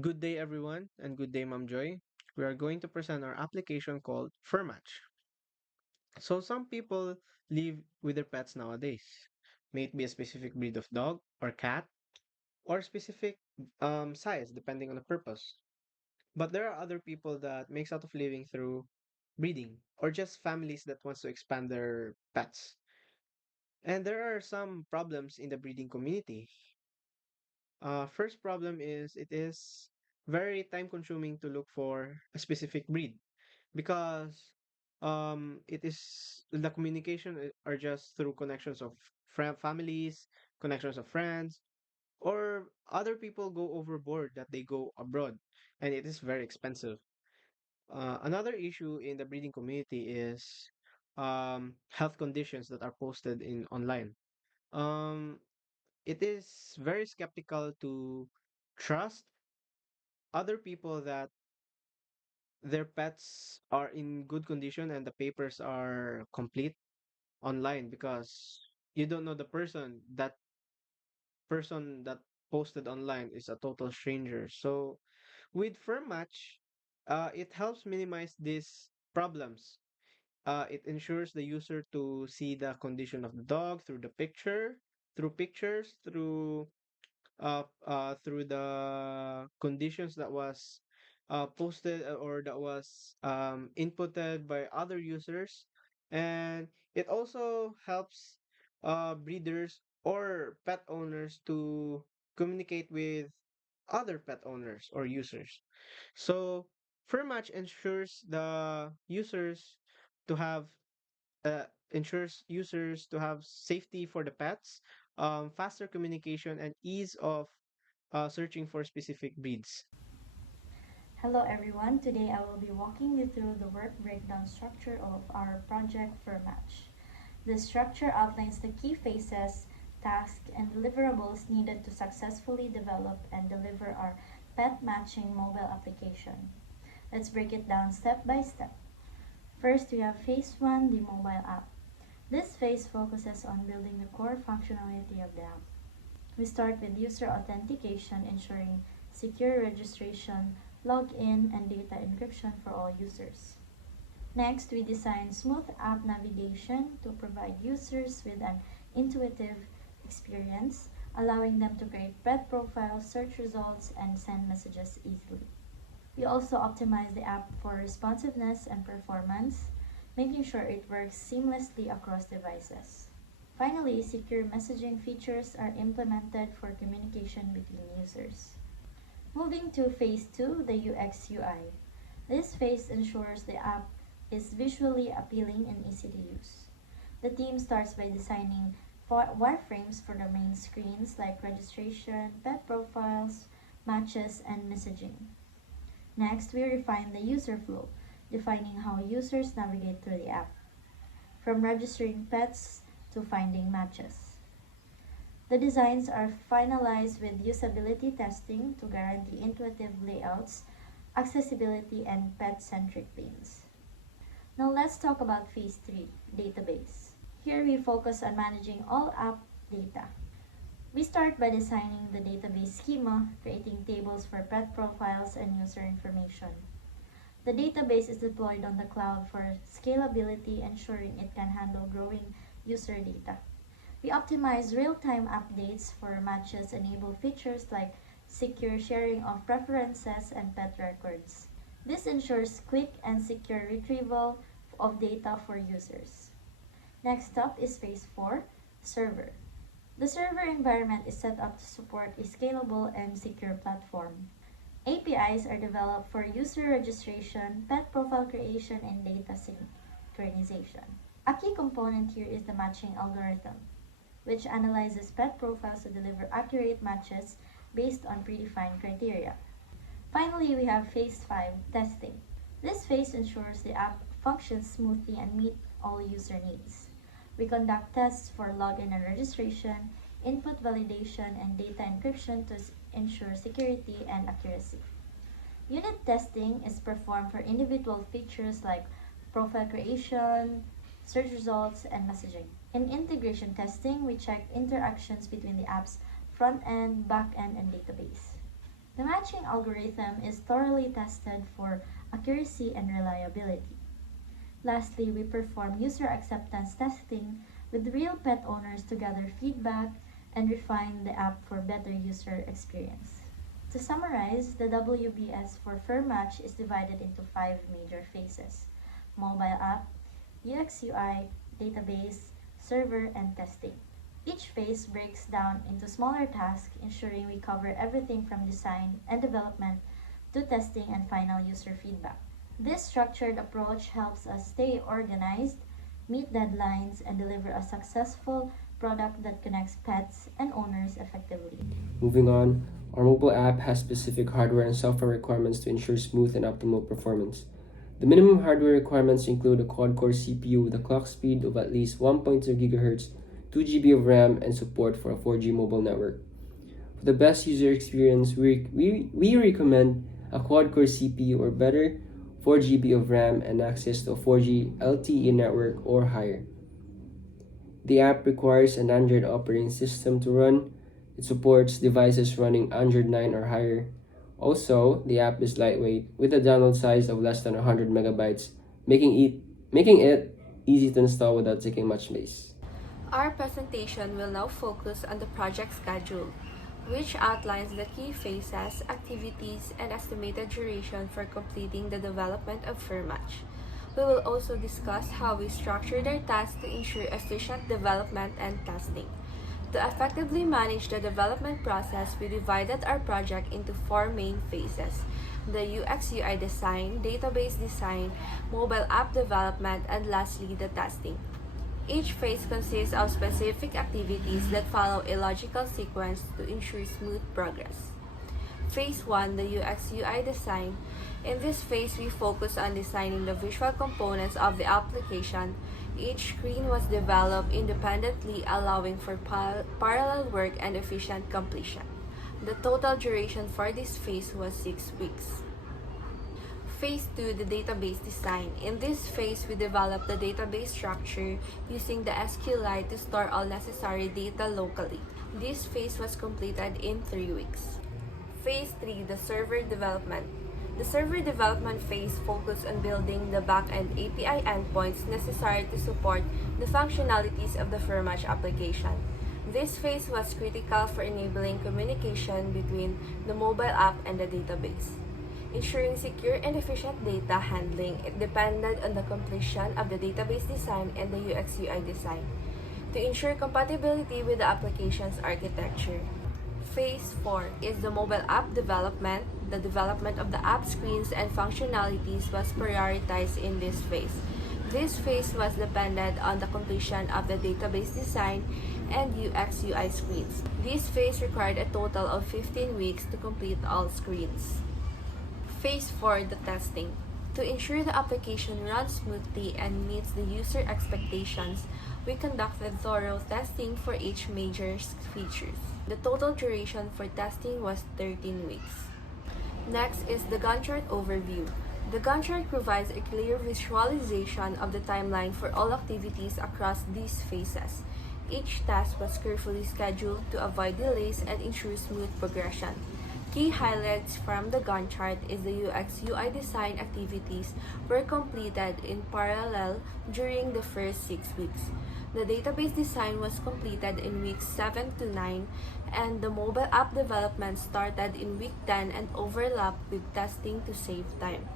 Good day, everyone, and good day, Ma'am Joy. We are going to present our application called Furmatch. So, some people live with their pets nowadays. May it be a specific breed of dog or cat, or specific size, depending on the purpose. But there are other people that makes out of living through breeding, or just families that wants to expand their pets. And there are some problems in the breeding community. First problem is it is very time consuming to look for a specific breed because it is the communication are just through connections of families, connections of friends, or other people go overboard that they go abroad, and it is very expensive. Another issue in the breeding community is health conditions that are posted in online. Um, it is very skeptical to trust other people that their pets are in good condition and the papers are complete online because you don't know the person that posted online is a total stranger. So with firm match, it helps minimize these problems. It ensures the user to see the condition of the dog through pictures, through the conditions that was posted or that was inputted by other users, and it also helps breeders or pet owners to communicate with other pet owners or users. So Fairmatch to have ensures users to have safety for the pets, faster communication, and ease of searching for specific breeds. Hello everyone, today I will be walking you through the work breakdown structure of our project for Match. This structure outlines the key phases, tasks, and deliverables needed to successfully develop and deliver our pet matching mobile application. Let's break it down step by step. First, we have phase 1, the mobile app. This phase focuses on building the core functionality of the app. We start with user authentication, ensuring secure registration, login, and data encryption for all users. Next, we design smooth app navigation to provide users with an intuitive experience, allowing them to create pet profiles, search results, and send messages easily. We also optimize the app for responsiveness and performance, making sure it works seamlessly across devices. Finally, secure messaging features are implemented for communication between users. Moving to phase 2, the UX UI. This phase ensures the app is visually appealing and easy to use. The team starts by designing wireframes for the main screens like registration, pet profiles, matches, and messaging. Next, we refine the user flow, defining how users navigate through the app, from registering pets to finding matches. The designs are finalized with usability testing to guarantee intuitive layouts, accessibility, and pet-centric themes. Now let's talk about phase 3, database. Here we focus on managing all app data. We start by designing the database schema, creating tables for pet profiles and user information. The database is deployed on the cloud for scalability, ensuring it can handle growing user data. We optimize real-time updates for matches, enable features like secure sharing of preferences and pet records. This ensures quick and secure retrieval of data for users. Next up is phase 4, server. The server environment is set up to support a scalable and secure platform. APIs are developed for user registration, pet profile creation, and data synchronization. A key component here is the matching algorithm, which analyzes pet profiles to deliver accurate matches based on predefined criteria. Finally, we have phase 5, testing. This phase ensures the app functions smoothly and meets all user needs. We conduct tests for login and registration, input validation, and data encryption to ensure security and accuracy. Unit testing is performed for individual features like profile creation, search results, and messaging. In integration testing, we check interactions between the app's front end, back end, and database. The matching algorithm is thoroughly tested for accuracy and reliability. Lastly, we perform user acceptance testing with real pet owners to gather feedback and refine the app for better user experience. To summarize, the WBS for Fur Match is divided into five major phases: mobile app, UX UI, database, server, and testing. Each phase breaks down into smaller tasks, ensuring we cover everything from design and development to testing and final user feedback. This structured approach helps us stay organized, meet deadlines, and deliver a successful product that connects pets and owners effectively. Moving on, our mobile app has specific hardware and software requirements to ensure smooth and optimal performance. The minimum hardware requirements include a quad-core CPU with a clock speed of at least 1.2 GHz, 2 GB of RAM, and support for a 4G mobile network. For the best user experience, we recommend a quad-core CPU or better, 4 GB of RAM, and access to a 4G LTE network or higher. The app requires an Android operating system to run. It supports devices running Android 9 or higher. Also, the app is lightweight with a download size of less than 100 megabytes, making it easy to install without taking much space. Our presentation will now focus on the project schedule, which outlines the key phases, activities, and estimated duration for completing the development of FurMatch. We will also discuss how we structured our tasks to ensure efficient development and testing. To effectively manage the development process, we divided our project into four main phases: the UX UI design, database design, mobile app development, and lastly, the testing. Each phase consists of specific activities that follow a logical sequence to ensure smooth progress. Phase 1, the UX UI design. In this phase, we focus on designing the visual components of the application. Each screen was developed independently, allowing for parallel work and efficient completion. The total duration for this phase was 6 weeks. Phase 2, the database design. In this phase, we develop the database structure using the SQLite to store all necessary data locally. This phase was completed in 3 weeks. Phase 3, the server development. The server development phase focused on building the back-end API endpoints necessary to support the functionalities of the FurMatch application. This phase was critical for enabling communication between the mobile app and the database. Ensuring secure and efficient data handling, it depended on the completion of the database design and the UX UI design to ensure compatibility with the application's architecture. Phase 4 is the mobile app development. The development of the app screens and functionalities was prioritized in this phase. This phase was dependent on the completion of the database design and UX UI screens. This phase required a total of 15 weeks to complete all screens. Phase 4, the testing. To ensure the application runs smoothly and meets the user expectations, we conducted thorough testing for each major features. The total duration for testing was 13 weeks. Next is the Gantt chart overview. The Gantt chart provides a clear visualization of the timeline for all activities across these phases. Each task was carefully scheduled to avoid delays and ensure smooth progression. Key highlights from the Gantt chart is the UX UI design activities were completed in parallel during the first 6 weeks. The database design was completed in weeks 7 to 9, and the mobile app development started in week 10 and overlapped with testing to save time.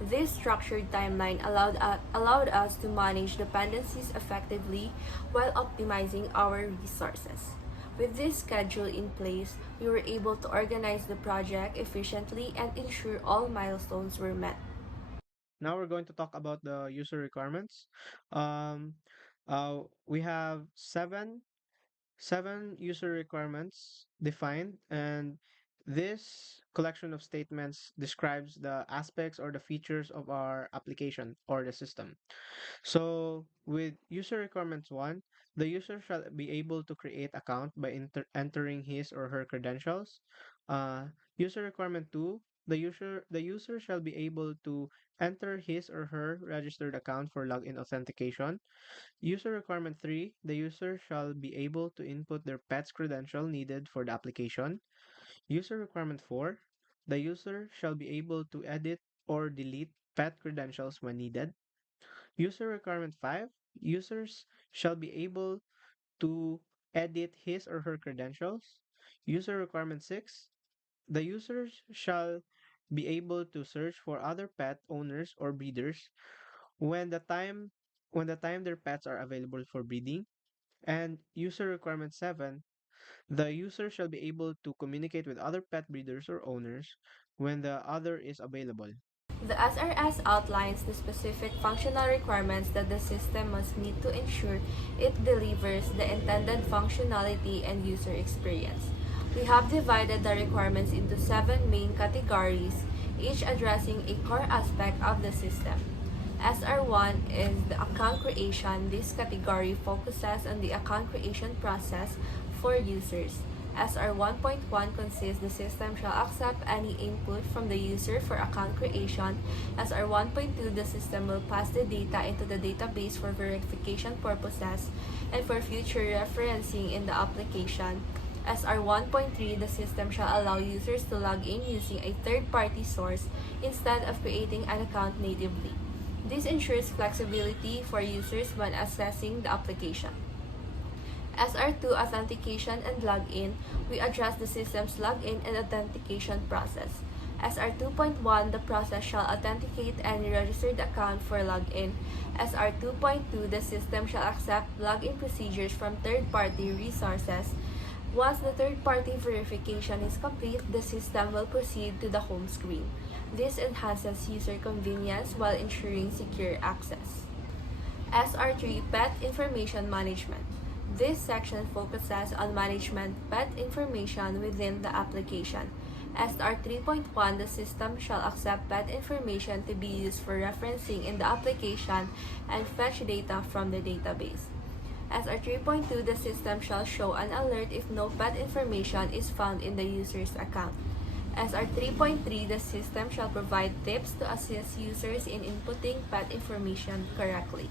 This structured timeline allowed us to manage dependencies effectively while optimizing our resources. With this schedule in place, we were able to organize the project efficiently and ensure all milestones were met. Now we're going to talk about the user requirements. Um, we have seven user requirements defined, and this collection of statements describes the aspects or the features of our application or the system. So with user requirements 1, the user shall be able to create account by entering his or her credentials. User requirement 2, the user shall be able to enter his or her registered account for login authentication. User requirement 3, the user shall be able to input their pet's credential needed for the application. User requirement 4, the user shall be able to edit or delete pet credentials when needed. User requirement 5, users shall be able to edit his or her credentials. User requirement 6, the users shall be able to search for other pet owners or breeders when the time their pets are available for breeding. And user requirement 7, the user shall be able to communicate with other pet breeders or owners when the other is available. The SRS outlines the specific functional requirements that the system must meet to ensure it delivers the intended functionality and user experience. We have divided the requirements into 7 main categories, each addressing a core aspect of the system. SR1 is the account creation. This category focuses on the account creation process for users. SR 1.1 consists the system shall accept any input from the user for account creation. SR 1.2, the system will pass the data into the database for verification purposes and for future referencing in the application. SR 1.3, the system shall allow users to log in using a third-party source instead of creating an account natively. This ensures flexibility for users when accessing the application. SR2 Authentication and Login, we address the system's login and authentication process. SR 2.1, the process shall authenticate any registered account for login. SR 2.2, the system shall accept login procedures from third-party resources. Once the third-party verification is complete, the system will proceed to the home screen. This enhances user convenience while ensuring secure access. SR3 Pet Information Management. This section focuses on management pet information within the application. SR 3.1, the system shall accept pet information to be used for referencing in the application and fetch data from the database. SR 3.2, the system shall show an alert if no pet information is found in the user's account. SR 3.3, the system shall provide tips to assist users in inputting pet information correctly.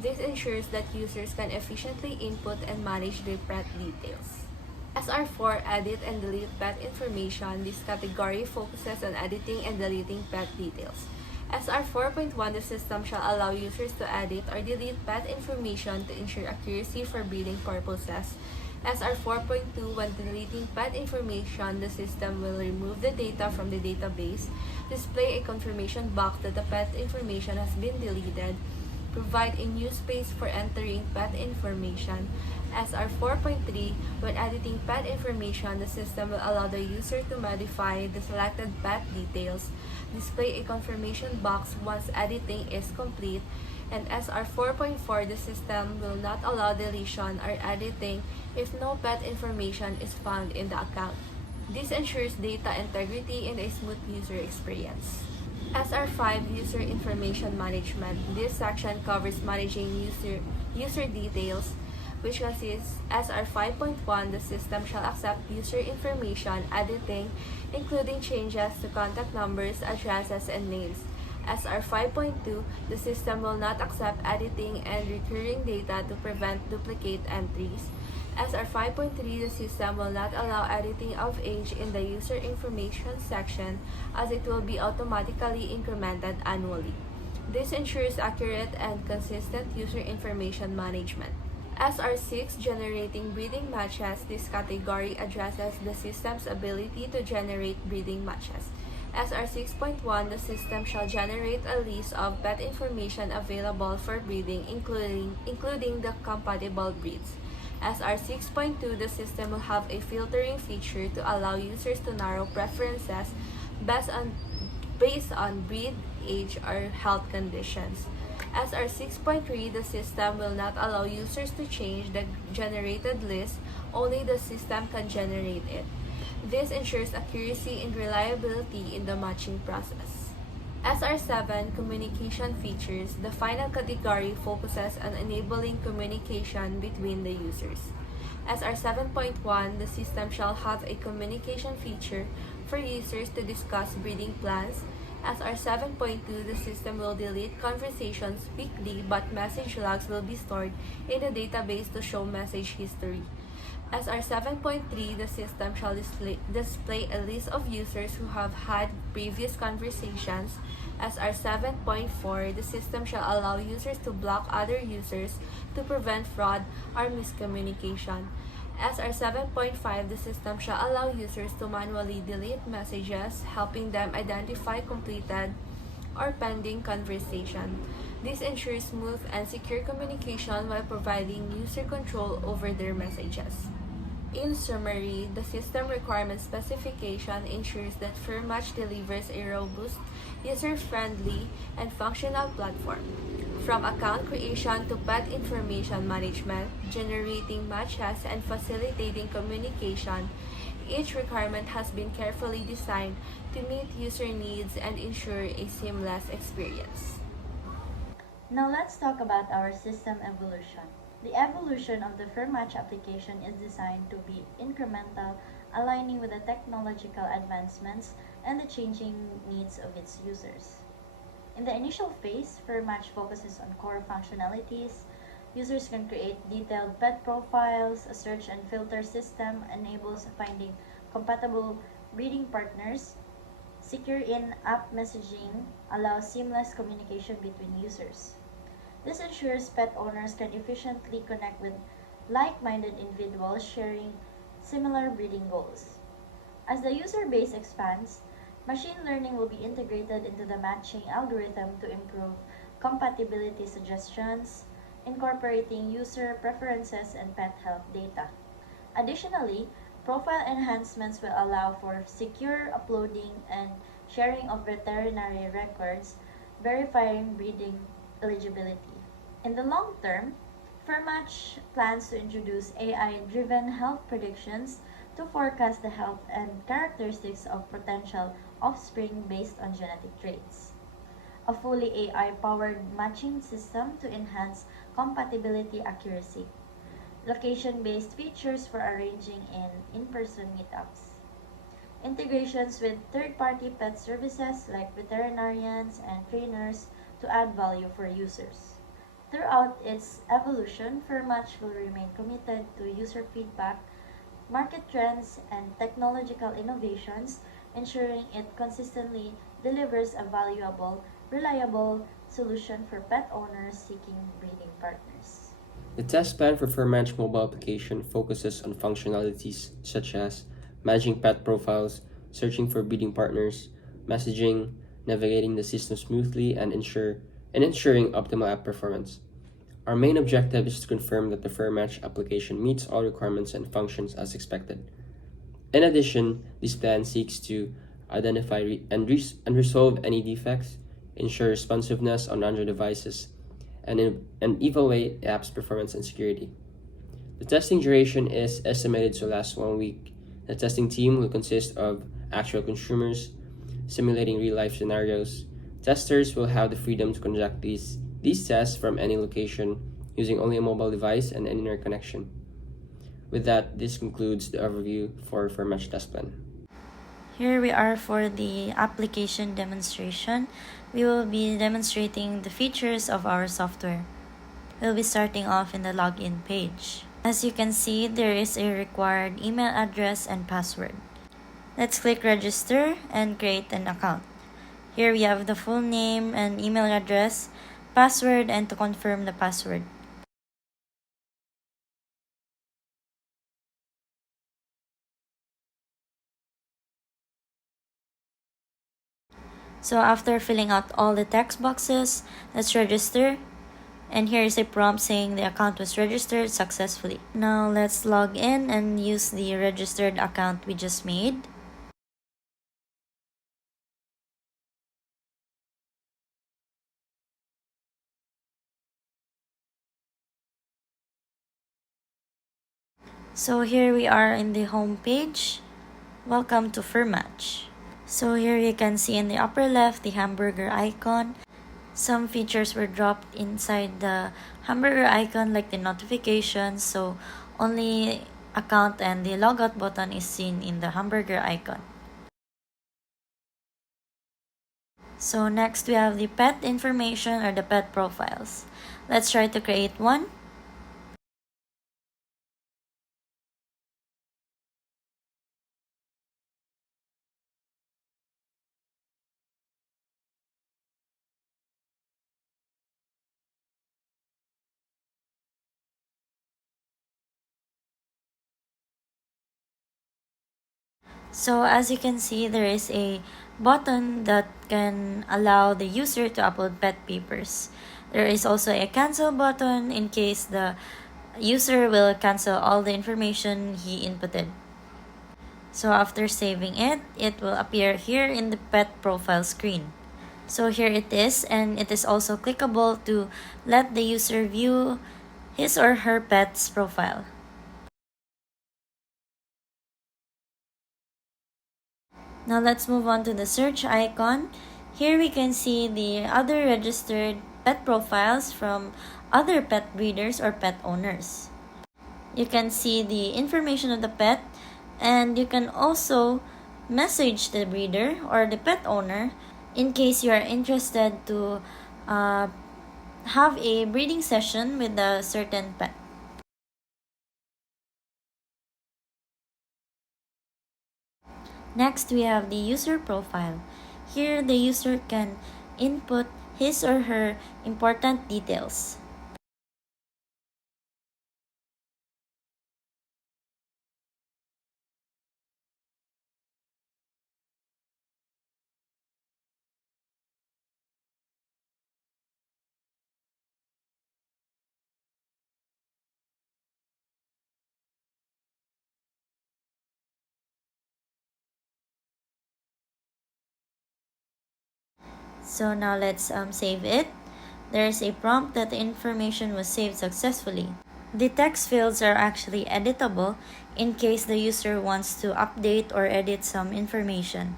This ensures that users can efficiently input and manage their pet details. SR4 Edit and Delete Pet Information. This category focuses on editing and deleting pet details. SR 4.1, the system shall allow users to edit or delete pet information to ensure accuracy for breeding purposes. SR 4.2, when deleting pet information, the system will remove the data from the database, display a confirmation box that the pet information has been deleted, provide a new space for entering pet information. SR 4.3, when editing pet information, the system will allow the user to modify the selected pet details, display a confirmation box once editing is complete, and SR 4.4, the system will not allow deletion or editing if no pet information is found in the account. This ensures data integrity and a smooth user experience. SR5 User Information Management. This section covers managing user details, which consists SR 5.1, the system shall accept user information, editing, including changes to contact numbers, addresses, and names. SR 5.2, the system will not accept editing and recurring data to prevent duplicate entries. SR 5.3, the system will not allow editing of age in the user information section as it will be automatically incremented annually. This ensures accurate and consistent user information management. SR6 Generating Breeding Matches. This category addresses the system's ability to generate breeding matches. SR 6.1, the system shall generate a list of pet information available for breeding, including the compatible breeds. SR 6.2, the system will have a filtering feature to allow users to narrow preferences based on breed, age, or health conditions. SR 6.3, the system will not allow users to change the generated list, only the system can generate it. This ensures accuracy and reliability in the matching process. SR7 Communication Features. The final category focuses on enabling communication between the users. SR 7.1, the system shall have a communication feature for users to discuss breeding plans. SR 7.2, the system will delete conversations weekly, but message logs will be stored in the database to show message history. SR 7.3, the system shall display a list of users who have had previous conversations. SR 7.4, the system shall allow users to block other users to prevent fraud or miscommunication. SR 7.5, the system shall allow users to manually delete messages, helping them identify completed or pending conversation. This ensures smooth and secure communication while providing user control over their messages. In summary, the system requirement specification ensures that FirMatch delivers a robust, user-friendly, and functional platform. From account creation to pet information management, generating matches, and facilitating communication, each requirement has been carefully designed to meet user needs and ensure a seamless experience. Now let's talk about our system evolution. The evolution of the FirMatch application is designed to be incremental, aligning with the technological advancements and the changing needs of its users. In the initial phase, FirMatch focuses on core functionalities. Users can create detailed pet profiles, a search and filter system enables finding compatible breeding partners, secure in-app messaging allows seamless communication between users. This ensures pet owners can efficiently connect with like-minded individuals sharing similar breeding goals. As the user base expands, machine learning will be integrated into the matching algorithm to improve compatibility suggestions, incorporating user preferences and pet health data. Additionally, profile enhancements will allow for secure uploading and sharing of veterinary records, verifying breeding eligibility. In the long term, FirMatch plans to introduce AI-driven health predictions to forecast the health and characteristics of potential offspring based on genetic traits. A fully AI-powered matching system to enhance compatibility accuracy. Location-based features for arranging in-person meetups. Integrations with third-party pet services like veterinarians and trainers to add value for users. Throughout its evolution, FirMatch will remain committed to user feedback, market trends, and technological innovations, ensuring it consistently delivers a valuable, reliable solution for pet owners seeking breeding partners. The test plan for FirMatch mobile application focuses on functionalities such as managing pet profiles, searching for breeding partners, messaging, navigating the system smoothly, and ensuring optimal app performance. Our main objective is to confirm that the FirMatch application meets all requirements and functions as expected. In addition, this plan seeks to identify and resolve any defects, ensure responsiveness on Android devices, and evaluate the app's performance and security. The testing duration is estimated to last 1 week. The testing team will consist of actual consumers simulating real-life scenarios. Testers will have the freedom to conduct these tests from any location using only a mobile device and internet connection. With that, this concludes the overview for FirMatch test plan. Here we are for the application demonstration. We will be demonstrating the features of our software. We'll be starting off in the login page. As you can see, there is a required email address and password. Let's click register and create an account. Here we have the full name and email address, password, and to confirm the password. So after filling out all the text boxes, let's register. And here is a prompt saying the account was registered successfully. Now let's log in and use the registered account we just made. So here we are in the home page. Welcome to FirMatch. So here you can see in the upper left the hamburger icon. Some features were dropped inside the hamburger icon like the notifications, so only account and the logout button is seen in the hamburger icon. So next we have the pet information or the pet profiles. Let's try to create one. So as you can see, there is a button that can allow the user to upload pet papers. There is also a cancel button in case the user will cancel all the information he inputted. So after saving it, it will appear here in the pet profile screen. So here it is, and it is also clickable to let the user view his or her pet's profile. Now let's move on to the search icon. Here we can see the other registered pet profiles from other pet breeders or pet owners. You can see the information of the pet, and you can also message the breeder or the pet owner in case you are interested to have a breeding session with a certain pet. Next, we have the user profile. Here, the user can input his or her important details. So now let's save it. There's a prompt that the information was saved successfully. The text fields are actually editable in case the user wants to update or edit some information.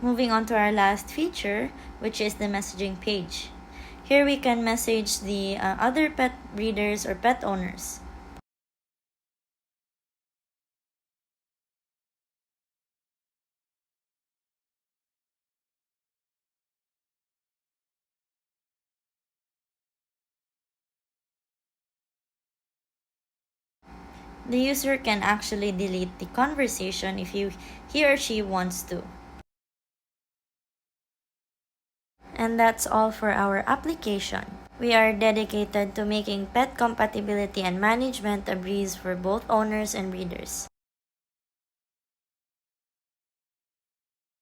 Moving on to our last feature, which is the messaging page. Here we can message the other pet breeders or pet owners. The user can actually delete the conversation if he or she wants to. And that's all for our application. We are dedicated to making pet compatibility and management a breeze for both owners and breeders.